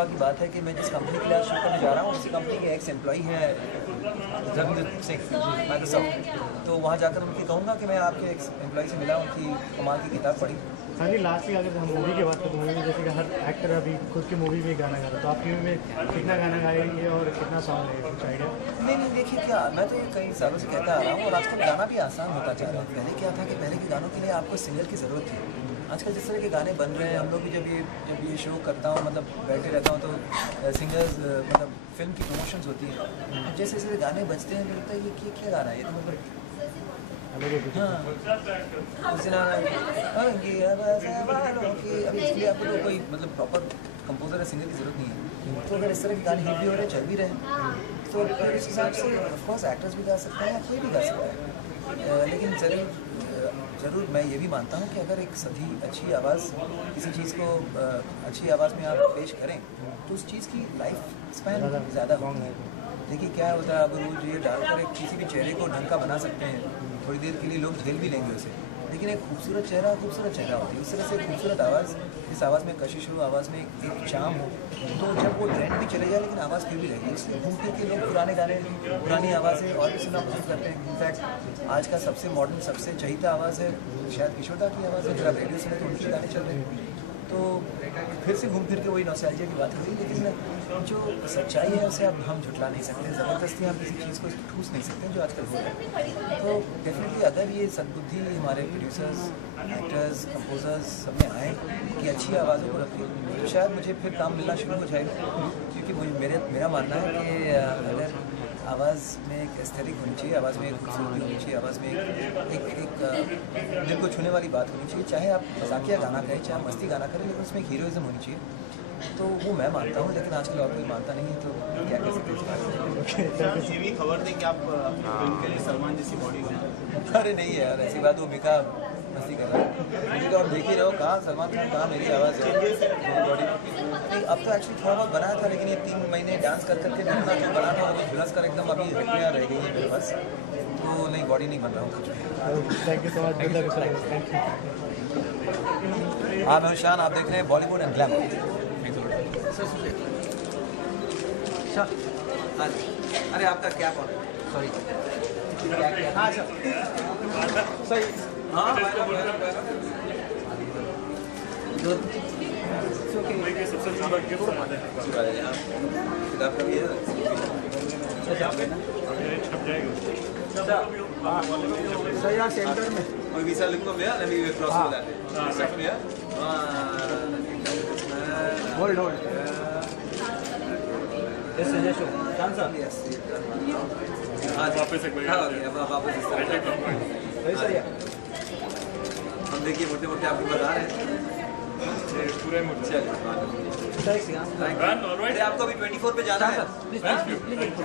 इत्तेफाक की बात है कि मैं जिस कंपनी के लिए आज शूट करने जा रहा हूँ उसी कंपनी के एक्स एम्प्लॉई है धर्मवीर सिंह माइक्रोसॉफ्ट, तो वहाँ जाकर उनकी कहूँगा कि मैं आपके एक्स एम्प्लॉई से मिला, उनकी कमाल की किताब पढ़ी। हाँ जी, लास्टली अगर हम मूवी की बात करें तो मूवी में जैसे कि हर एक्टर अभी खुद की मूवी में गाना गा रहा है, तो आपकी मूवी में कितना गाना गाएंगे और कितना सॉन्ग है कुछ आइडिया? नहीं देखिए, क्या मैं तो ये कई सालों से कहता आ रहा हूँ और आजकल गाना भी आसान होता जा रहा है। पहले क्या था कि पहले के गानों के लिए आपको सिंगर की ज़रूरत थी। आजकल जिस तरह के गाने बन रहे हैं, हम लोग भी जब ये शो करता हूँ, मतलब बैठे रहता हूँ, तो सिंगर्स मतलब फिल्म की प्रमोशंस होती हैं, जैसे जैसे गाने बजते हैं लगता है ये क्या गाना है, ये तो मतलब हाँ उस दिन अभी इसलिए आपको तो कोई मतलब प्रॉपर कंपोजर या सिंगर की ज़रूरत नहीं है। तो अगर इस तरह के गाने हिट भी हो रहे हैं, चल भी रहे हैं, तो फिर इस हिसाब से ऑफकोर्स एक्टर्स भी गा सकते हैं या कोई भी गा सकता है। लेकिन ज़रूर मैं ये भी मानता हूँ कि अगर एक सभी अच्छी आवाज़ किसी चीज़ को अच्छी आवाज़ में आप पेश करें तो उस चीज़ की लाइफ स्पैन ज़्यादा होगी। देखिए क्या होता है, अब रोज ये डालकर एक किसी भी चेहरे को ढंग का बना सकते हैं, थोड़ी देर के लिए लोग झेल भी लेंगे उसे, लेकिन एक खूबसूरत चेहरा होती है। इस तरह से खूबसूरत आवाज़, इस आवाज़ में कशिश हो, आवाज़ में एक चाम हो, तो जब वो ट्रेंड भी चले जाए लेकिन आवाज़ फिर भी रहेगी। इसलिए घूम फिर के लोग पुराने गाने, पुरानी आवाज़ें और भी सुनना पसंद करते हैं। इनफैक्ट आज का सबसे मॉडर्न, सबसे चहीता आवाज़ है शायद किशोर दा की आवाज़ है। अगर आप रेडियो सुने तो उनके गाने चल रहे हैं, तो फिर से घूम फिर के वही नॉस्टैल्जिया की बात हुई। लेकिन जो सच्चाई है उसे अब हम झुठला नहीं सकते, ज़बरदस्ती हम किसी चीज़ को ठूस नहीं सकते जो आजकल हो रहा है। तो डेफिनेटली अगर ये सद्बुद्धि हमारे प्रोड्यूसर्स, एक्टर्स, कंपोजर्स सब में आए कि अच्छी आवाज़ों को रखें, तो शायद मुझे फिर काम मिलना शुरू हो जाएगा। क्योंकि मेरा मानना है कि अगर आवाज़ में एक एस्थेटिक होनी चाहिए, आवाज़ में एक खूबसूरती होनी चाहिए, आवाज़ में एक दिल को छूने वाली बात होनी चाहिए। चाहे आप मजाकिया गाना करें, चाहे मस्ती गाना करें, लेकिन उसमें एक हीरोइज्म होनी चाहिए। तो वो मैं मानता हूँ, लेकिन आजकल और कोई मानता नहीं है, तो क्या कह सकते हैं इस ये भी खबर थी कि आप फिल्म के लिए सलमान जैसी बॉडी बना। अरे नहीं है यार, ऐसी बात वो मिका मस्ती कर रहा है। मुझे तो आप देख ही रहे हो, कहाँ सलमान खान, कहाँ मेरी आवाज़ है बॉडी। नहीं, अब तो एक्चुअली थोड़ा बहुत बनाया था, लेकिन ये 3 महीने डांस कर करके जितना जो बना था वो झुलस कर एकदम अभी हड्डियाँ रह गई हैं मेरे पास, तो नहीं, बॉडी नहीं बन रहा हूँ कुछ। Thank you so much. Thank you. हाँ, मैं शान, आप देख रहे हैं बॉलीवुड एंड ग्लैमर। अरे आपका क्या कौन, सॉरी हाँ सही हाँ सबसे ज़्यादा गिफ्ट छप जाएगा सर यहाँ सेंटर में कोई वीसा लिख दो भैया, लेट मी क्रॉस हो दैट भैया। Hold yes yes chance yes आज वापस एक अब वापस इस तरह सही सही है। हम देखिए मोटे मोटे आपको बता रहे हैं पूरे चलिए। आपको अभी 24 पे जाना है।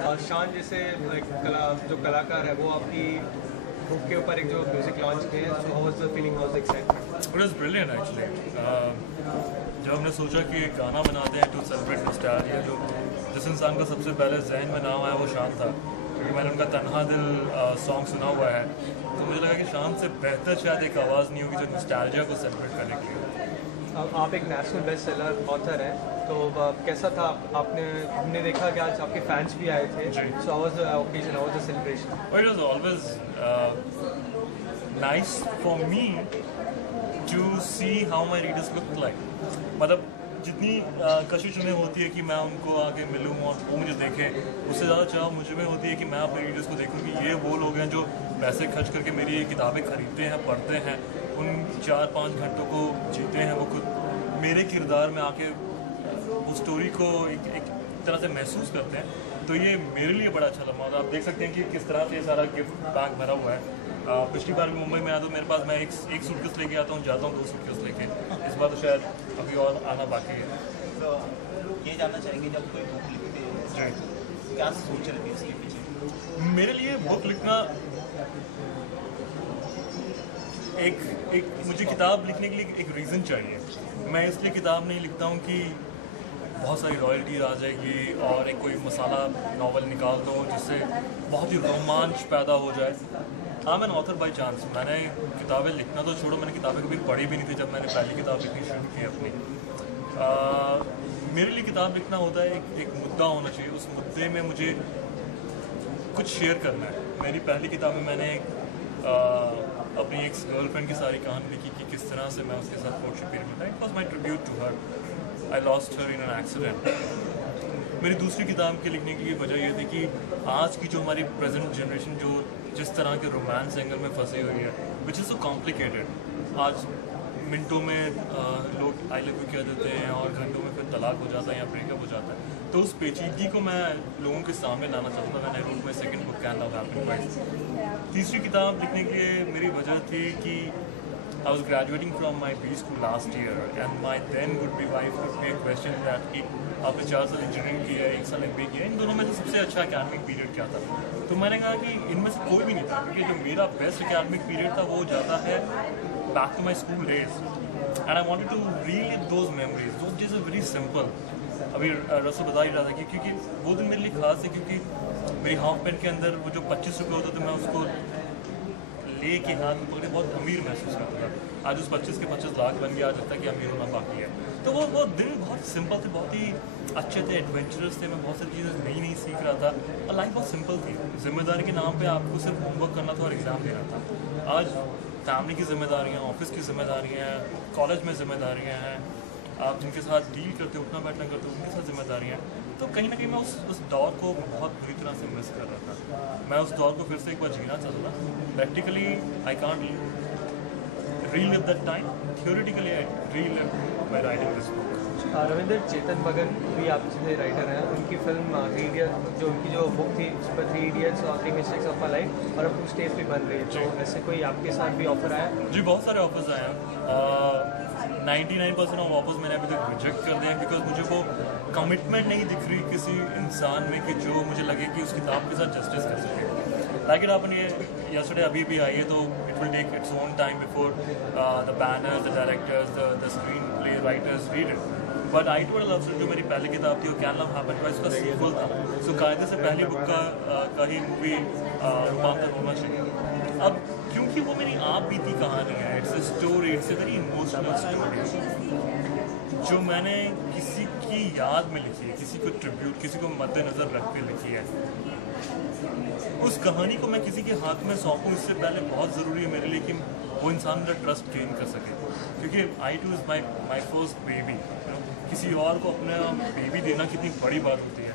और शान जैसे जो कलाकार है वो आपकी बुक के ऊपर एक जो म्यूजिक लॉन्च किए, सो how was the feeling, how was the excitement? It was brilliant actually. जब हमने सोचा कि एक गाना बनाते हैं टू सेलिब्रेट नॉस्टैल्जिया, जो जिस इंसान का सबसे पहले जहन में नाम आया वो शान था, क्योंकि मैंने उनका तन्हा दिल सॉन्ग सुना हुआ है, तो मुझे लगा कि शान से बेहतर शायद एक आवाज़ नहीं होगी जो नॉस्टैल्जिया को सेलिब्रेट करने के लिए। आप एक नेशनल बेस्ट सेलर ऑथर हैं, तो कैसा था आपने, हमने देखा कि आज आपके फैंस भी आए थे, so how was the occasion, how was the celebration? It was always nice for me to see how my readers look like. मतलब जितनी कशिश उन्हें होती है कि मैं उनको आगे मिलूँ और वो मुझे देखें, उससे ज़्यादा चाह मुझे में होती है कि मैं अपने रीडर्स को देखूँ कि ये वो लोग हैं जो पैसे खर्च करके मेरी ये किताबें खरीदते हैं, पढ़ते हैं, उन 4-5 घंटों को जीते हैं, वो खुद मेरे किरदार में आके उस स्टोरी को एक तरह से महसूस करते हैं। तो ये मेरे लिए बड़ा अच्छा लम्हा था। आप देख सकते हैं कि किस तरह से सारा गिफ्ट पैक भरा हुआ है। पिछली बार भी मुंबई में आया तो मेरे पास मैं एक सूटकेस लेके आता हूँ, जाता हूँ 2 सूटकेस लेके। इस बार तो शायद अभी और आना बाकी है। तो ये जानना चाहेंगे, जब कोई बुक लिखते हैं क्या सोच रहे थे इसके पीछे? मेरे लिए बुक लिखना एक मुझे किताब लिखने के लिए एक रीज़न चाहिए। मैं इसलिए किताब नहीं लिखता हूँ कि बहुत सारी रॉयल्टी आ जाएगी और एक कोई मसाला नावल निकाल दूँ जिससे बहुत ही रोमांच पैदा हो जाए। हाँ, मैं ऑथर बाई चांस। मैंने किताबें लिखना तो छोड़ो, मैंने किताबें कभी पढ़ी भी नहीं थी जब मैंने पहली किताब लिखनी शुरू की अपनी। मेरे लिए किताब लिखना होता है एक मुद्दा होना चाहिए, उस मुद्दे में मुझे कुछ शेयर करना है। मेरी पहली किताब में मैंने अपनी एक गर्लफ्रेंड की सारी कहानी लिखी कि किस तरह से मैं उसके साथ कोर्टशिप पीरियड में था। It was my tribute to her, I lost her in an accident. मेरी दूसरी किताब के लिखने की वजह यह थी कि आज की जो हमारी प्रेजेंट जनरेशन जो जिस तरह के रोमांस एंगल में फंसी हुई है, विच इज़ सो कॉम्प्लिकेटेड। आज मिनटों में लोग आई लव यू कह देते हैं और घंटों में फिर तलाक हो जाता है या ब्रेकअप हो जाता है। तो उस पेचीदगी को मैं लोगों के सामने लाना चाहता था। मैंने road my second book can love happen twice. तीसरी किताब लिखने के लिए मेरी वजह थी कि I was graduating from my B school last year and my then would-be wife put me a question that कि आपने 4 साल इंजीनियरिंग किया है, 1 साल MBA किया है, इन दोनों में से सबसे अच्छा एकेडमिक पीरियड क्या था? तो मैंने कहा कि इनमें से कोई भी नहीं था, क्योंकि जो मेरा बेस्ट एकेडमिक पीरियड था वो जाता है back to my school days and I wanted to relive those memories. Those days are very simple. अभी रसो बता ही रहा था कि क्योंकि वो दिन मेरे लिए खास है, क्योंकि मेरी हाफ पैंट के अंदर वो जो 25 रुपये होते थे मैं उसको ले के हाथ में पकड़े बहुत अमीर महसूस करता था। आज उस 25 के 25 लाख बन गया, आज लगता है कि अमीर होना बाकी है। तो वो दिन बहुत सिंपल थे, बहुत ही अच्छे थे, एडवेंचरस थे। मैं बहुत सारी चीज़ें नई सीख रहा था और लाइफ बहुत सिंपल थी। जिम्मेदारी के नाम पे आपको सिर्फ होमवर्क करना था और एग्ज़ाम देना था। आज फैमिली की जिम्मेदारियाँ, ऑफिस की जिम्मेदारियाँ, कॉलेज में जिम्मेदारियाँ हैं, आप जिनके साथ डील करते हो, उठना बैठना करते हो, उनके साथ जिम्मेदारियाँ। तो कहीं ना कहीं मैं उस दौर को बहुत बुरी तरह से मिस कर रहा था। मैं उस दौर को फिर से एक बार जीना चाहता था। Practically I can't relive that time, theoretically I relive by writing this book. Ravindra Chetan Bhagat भी आपसे राइटर हैं। उनकी फिल्म जो उनकी जो बुक थी उस पर 3 Idiots और 3 Mistakes of My Life और अब वो स्टेज पे बन रही है। तो ऐसे कोई आपके साथ भी ऑफर आया? जी, बहुत सारे ऑफर्स आए हैं। 99% ऑफ ऑफर्स मैंने अभी तक रिजेक्ट कर दिए हैं, बिकॉज मुझे वो कमिटमेंट नहीं दिख रही किसी इंसान में कि जो मुझे लगे कि उस किताब के साथ जस्टिस कर सके। लाइक इट आपने यस्टरडे अभी भी आई है, तो it will take its own time before the banners, the directors, the screen play writers read it. But I too love story जो मेरी पहली किताब थी वो कैन लव हैपन ट्वाइस, उसका सीक्वल था। सो कायदे से पहली बुक का ही मूवी रूपांतर होना चाहिए। अब क्योंकि वो मेरी आप बीती कहानी है, it's a story, it's a very emotional story जो मैंने किसी की याद में लिखी है, किसी को ट्रिब्यूट, किसी को मद्देनज़र रख के लिखी है। उस कहानी को मैं किसी के हाथ में सौंपूं इससे पहले बहुत ज़रूरी है मेरे लिए कि वो इंसान मेरा ट्रस्ट गेन कर सके, क्योंकि I too is my first baby. किसी और को अपना बेबी देना कितनी बड़ी बात होती है।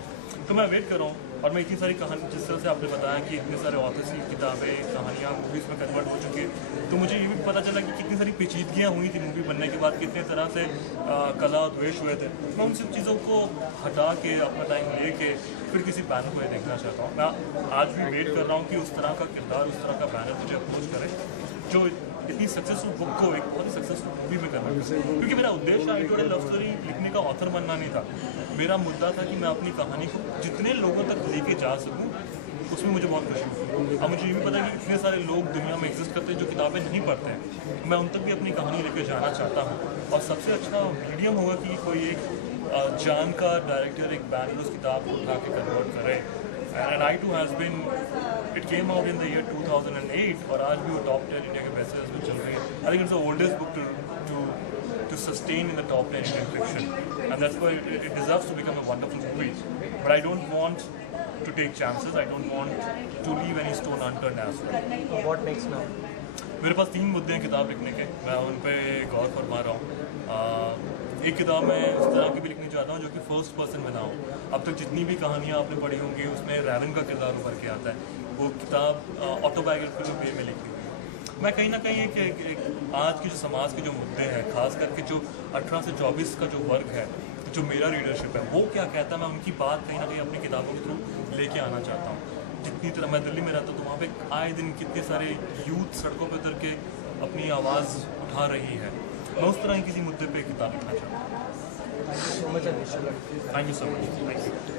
तो मैं वेट कर रहा हूँ और मैं इतनी सारी कहानी, जिस तरह से आपने बताया कि इतने सारे ऑथर्स की किताबें, कहानियाँ मूवीज़ में कन्वर्ट हो चुकी है, तो मुझे ये भी पता चला कि कितनी सारी पेचीदगियाँ हुई थी मूवी बनने के बाद, कितने तरह से कला द्वेष हुए थे। मैं उन सब चीज़ों को हटा के अपना टाइम ले के फिर किसी बैनर को ये देखना चाहता हूँ। मैं आज भी वेट कर रहा हूँ कि उस तरह का किरदार, उस तरह का बैनर मुझे अप्रोच करे जो इतनी सक्सेसफुल बुक को एक बहुत ही सक्सेसफुल मूवी में करना। क्योंकि मेरा उद्देश्य आई टू लव स्टोरी लिखने का ऑथर बनना नहीं था। मेरा मुद्दा था कि मैं अपनी कहानी को जितने लोगों तक लेके जा सकूं, उसमें मुझे बहुत खुशी होती है। अब मुझे ये भी पता है कि इतने सारे लोग दुनिया में एग्जिस्ट करते हैं जो किताबें नहीं पढ़ते हैं। मैं उन तक भी अपनी कहानी लेके जाना चाहता हूँ और सबसे अच्छा मीडियम होगा कि कोई एक जान का डायरेक्टर एक बैनर उस किताब को उठा के कन्वर्ट करे। And I too has been, it came out in the year 2008 और आज भी वो टॉप 10 इंडिया के बेस्ट सेलर्स में चल रही है। I think it's the oldest book to sustain in the top 10 Indian fiction, and that's why it deserves to become a wonderful movie. But I don't want to take chances. I don't want to leave any stone unturned as well. What next now? मेरे पास 3 मुद्दे हैं किताब लिखने के, मैं उन पे गौर फरमा रहा हूँ। एक किताब मैं उस तरह की भी लिखनी चाहता हूँ जो कि फर्स्ट पर्सन में ना हो। अब तक जितनी भी कहानियाँ आपने पढ़ी होंगी उसमें रैवन का किरदार उभर के आता है। वो किताब ऑटोबायोग्राफिकल वे में लिखी हुई है। मैं कहीं ना कहीं एक आज के जो समाज के जो मुद्दे हैं, खास करके जो 18 से 24 का जो वर्ग है, जो मेरा रीडरशिप है, वो क्या कहता है, मैं उनकी बात कहीं ना कहीं अपनी किताबों के थ्रू लेके आना चाहता हूँ। जितनी तरह मैं दिल्ली में रहता हूँ तो वहाँ पे आए दिन कितने सारे यूथ सड़कों पर उतर के अपनी आवाज़ उठा रही है। मैं उस तरह की किसी मुद्दे पे किताब लिखना चाहता हूँ। Thank you so much, Anish. Thank you so much. Thank you.